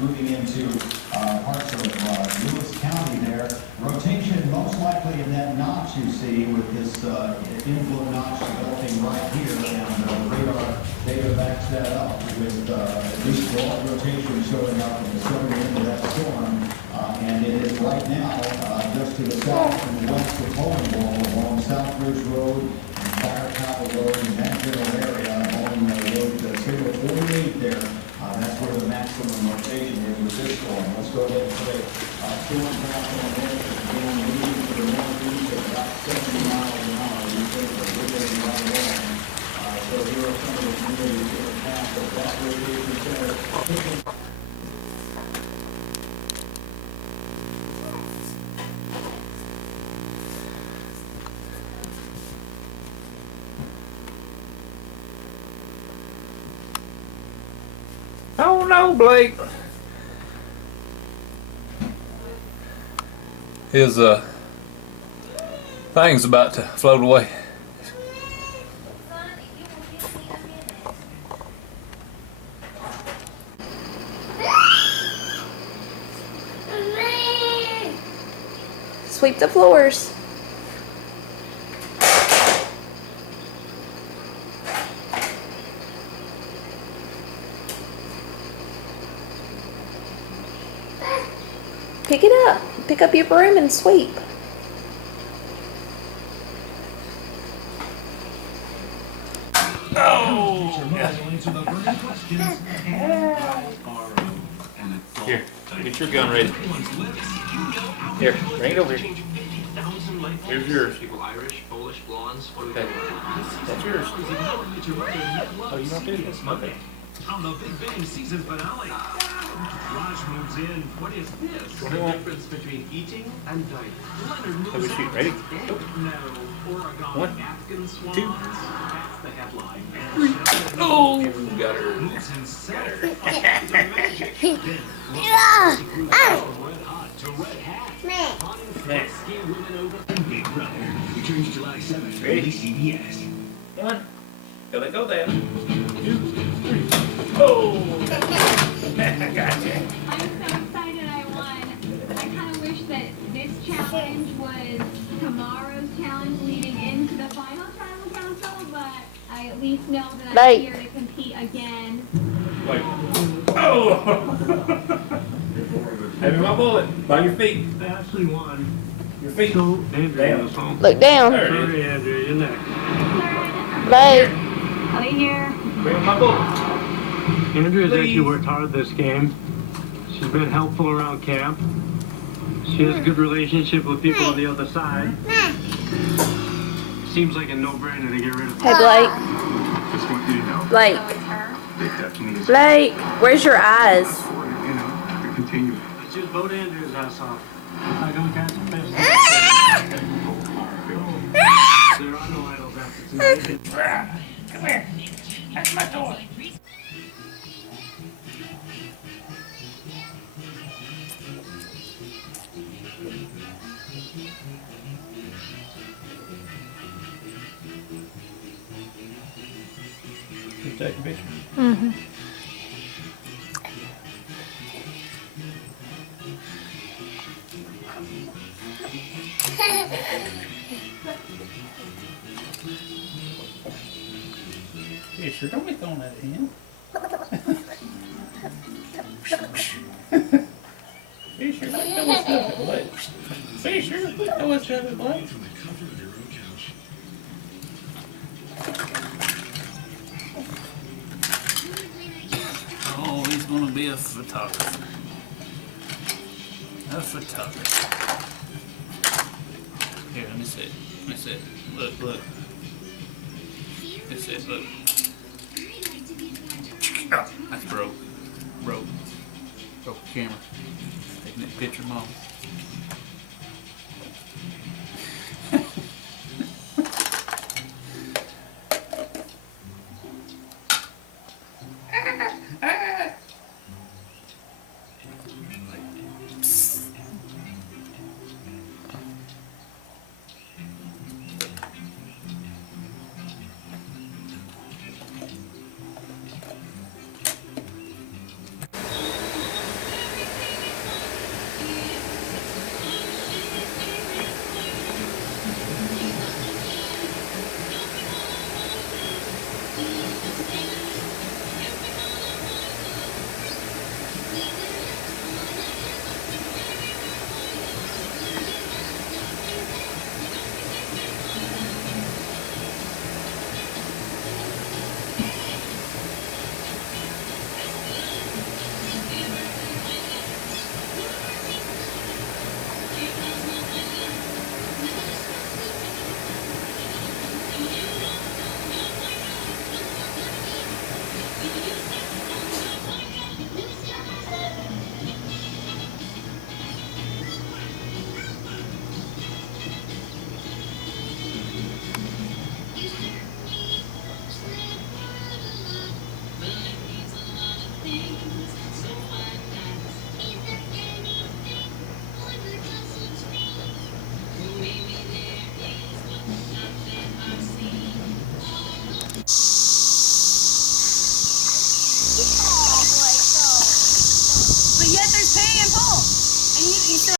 moving into parts of Lewis County there. Rotation most likely in that notch you see with this inflow notch developing right here, and radar data backs that up with at least broad rotation showing up in the southern end of that storm. And it is right now just to the south and west of Bowling along South Ridge Road and Fire Tower Road in that general area on road signal 48 there. That's where the maximum rotation is with this storm. Let's go ahead and put a storm path on there. Again, moving to the northeast at about 70 miles an hour. You think we're moving right along. So here are some of the communities in the path of that radiation center. Oh no, Blake. His thing's about to float away. Sweep the floors. Pick it up. Pick up your broom and sweep. Oh! Here, get your gun ready. Here, bring it over here. Here's yours. Irish, Polish, blondes. Okay. That's yours. Oh, you don't do this? Okay. On the Big Bang season finale, Raj moves in. What is this? What do The you want? difference between eating and dieting. Leonard So we moves shoot. out. Ready? No, Oregon One, napkin swans. two. That's the headline. Oh, got her. Moves in center. The magic. Then, from red hot to red hat. Hunting frisky women over. Big Brother returns July 7th. Ready? CBS. One. Go let go there. 2, 3. Oh! I got you. I'm so excited I won. I kind of wish that this challenge was tomorrow's challenge leading into the final tribal council, but I at least know that I'm Like- here to compete again. Wait. Oh! Have my bullet. By your feet. Ashley won. Your feet. So, Andrew Down. goes home. Look down. There it is. Sorry, Andrew, you're next. Blake. Are they here? Bring my bullet. Andrew has Please. actually worked hard this game. She's been helpful around camp. She has a good relationship with people on the other side. Seems like a no-brainer to get rid of her. Hey, Blake. Just want you to know, Blake. they definitely is, Blake. Where's your eyes? you know, to continue. Let's just vote Andrew's ass off. I don't catch a fish. There are no idols after tonight. Come here. That's my toy. You take a picture? Mm-hmm. Fisher, don't be throwing that at him. Fisher, quit throwing stuff at Blake. Fisher, quit throwing stuff at Blake. Oh, he's gonna be a photographer. A photographer. Here, let me see it. Let me see it. Look, look. That's it, look. Oh, that's broke. Broke. Broke the camera. Taking that picture of mom. But yet there's pay and pull. And you still